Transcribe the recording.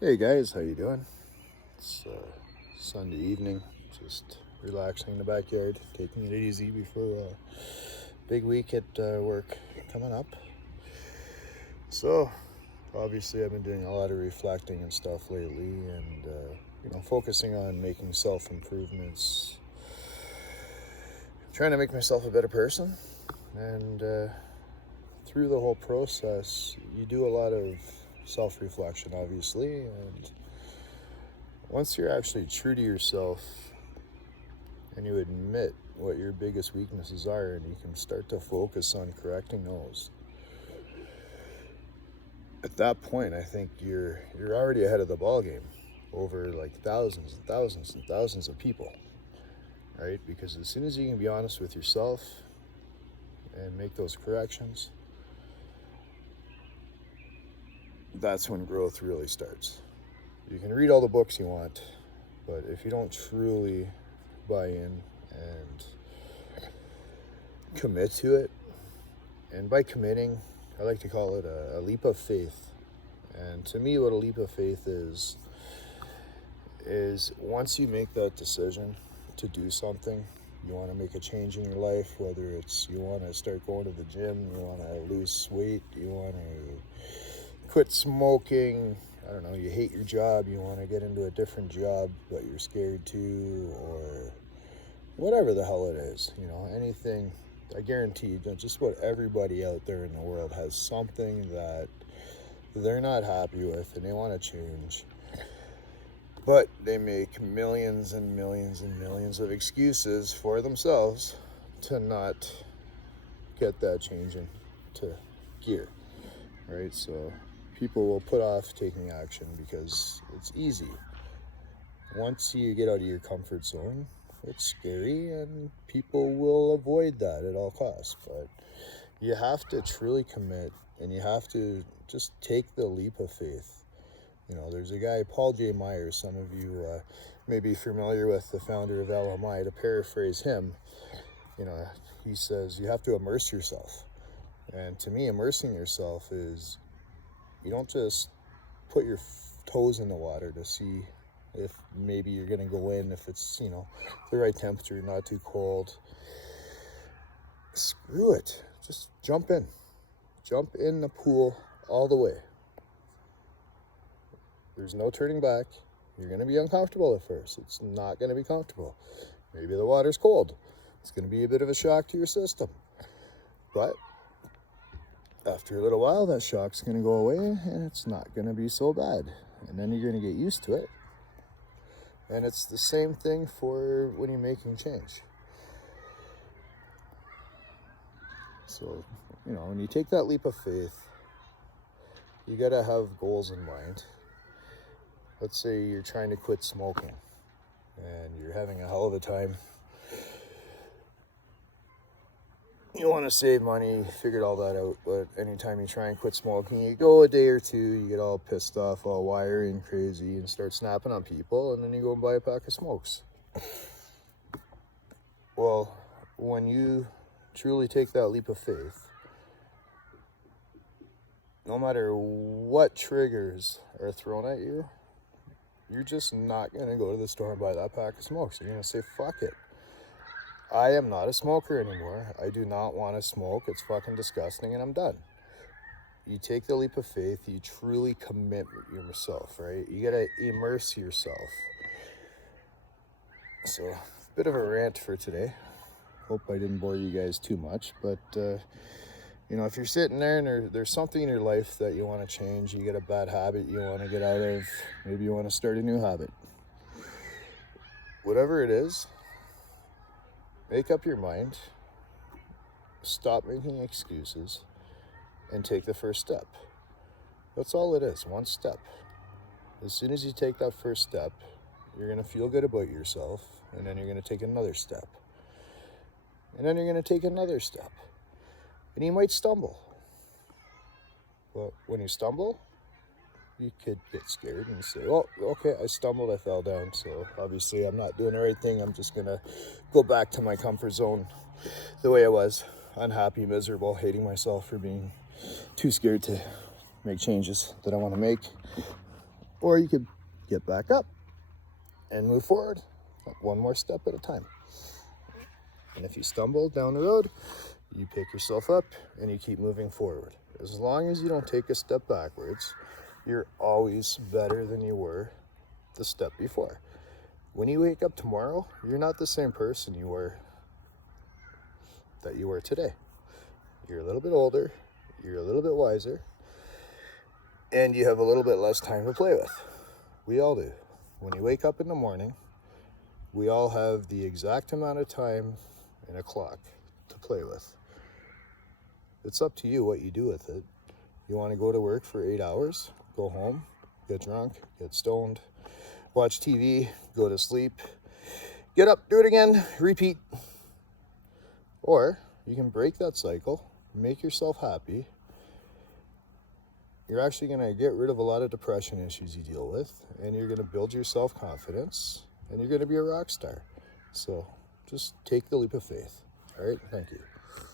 Hey guys, how you doing? It's Sunday evening, just relaxing in the backyard, taking it easy before big week at work coming up. So, obviously, I've been doing a lot of reflecting and stuff lately, and focusing on making self improvements, trying to make myself a better person, and through the whole process, you do a lot of self reflection, obviously, and once you're actually true to yourself and you admit what your biggest weaknesses are and you can start to focus on correcting those, at that point I think you're already ahead of the ball game over like thousands and thousands and thousands of people, right? Because as soon as you can be honest with yourself and make those corrections, that's when growth really starts. You can read all the books you want, but if you don't truly buy in and commit to it, and by committing, I like to call it a leap of faith. And to me, what a leap of faith is once you make that decision to do something, you want to make a change in your life, whether it's you want to start going to the gym, you want to lose weight, you want to quit smoking, I don't know, you hate your job, you want to get into a different job, but you're scared to, or whatever the hell it is, anything. I guarantee you that just about everybody out there in the world has something that they're not happy with and they want to change, but they make millions and millions and millions of excuses for themselves to not get that change into gear, right? So people will put off taking action because it's easy. Once you get out of your comfort zone, it's scary and people will avoid that at all costs. But you have to truly commit and you have to just take the leap of faith. There's a guy, Paul J. Myers, some of you may be familiar with, the founder of LMI. To paraphrase him, he says you have to immerse yourself. And to me, immersing yourself is you don't just put your toes in the water to see if maybe you're going to go in, if it's, the right temperature, not too cold. Screw it. Just jump in. Jump in the pool all the way. There's no turning back. You're going to be uncomfortable at first. It's not going to be comfortable. Maybe the water's cold. It's going to be a bit of a shock to your system. But after a little while, that shock's going to go away and it's not going to be so bad. And then you're going to get used to it. And it's the same thing for when you're making change. So, when you take that leap of faith, you got to have goals in mind. Let's say you're trying to quit smoking and you're having a hell of a time. You want to save money, figured all that out, but anytime you try and quit smoking, you go a day or two, you get all pissed off, all wiry and crazy, and start snapping on people, and then you go and buy a pack of smokes. Well, when you truly take that leap of faith, no matter what triggers are thrown at you, you're just not going to go to the store and buy that pack of smokes. You're going to say, fuck it. I am not a smoker anymore. I do not want to smoke. It's fucking disgusting and I'm done. You take the leap of faith. You truly commit yourself, right? You got to immerse yourself. So, a bit of a rant for today. Hope I didn't bore you guys too much. But, if you're sitting there and there's something in your life that you want to change, you get a bad habit you want to get out of, maybe you want to start a new habit. Whatever it is, make up your mind, stop making excuses, and take the first step. That's all it is, one step. As soon as you take that first step, you're going to feel good about yourself, and then you're going to take another step. And then you're going to take another step. And you might stumble. But when you stumble, you could get scared and say, oh, okay, I stumbled, I fell down, so obviously I'm not doing the right thing. I'm just going to go back to my comfort zone the way I was, unhappy, miserable, hating myself for being too scared to make changes that I want to make. Or you could get back up and move forward one more step at a time. And if you stumble down the road, you pick yourself up and you keep moving forward. As long as you don't take a step backwards, you're always better than you were the step before. When you wake up tomorrow, you're not the same person you were today. You're a little bit older, you're a little bit wiser, and you have a little bit less time to play with. We all do. When you wake up in the morning, we all have the exact amount of time in a clock to play with. It's up to you what you do with it. You want to go to work for 8 hours, go home, get drunk, get stoned, watch TV, go to sleep, get up, do it again, repeat. Or you can break that cycle, make yourself happy. You're actually going to get rid of a lot of depression issues you deal with, and you're going to build your self-confidence, and you're going to be a rock star. So just take the leap of faith. All right, thank you.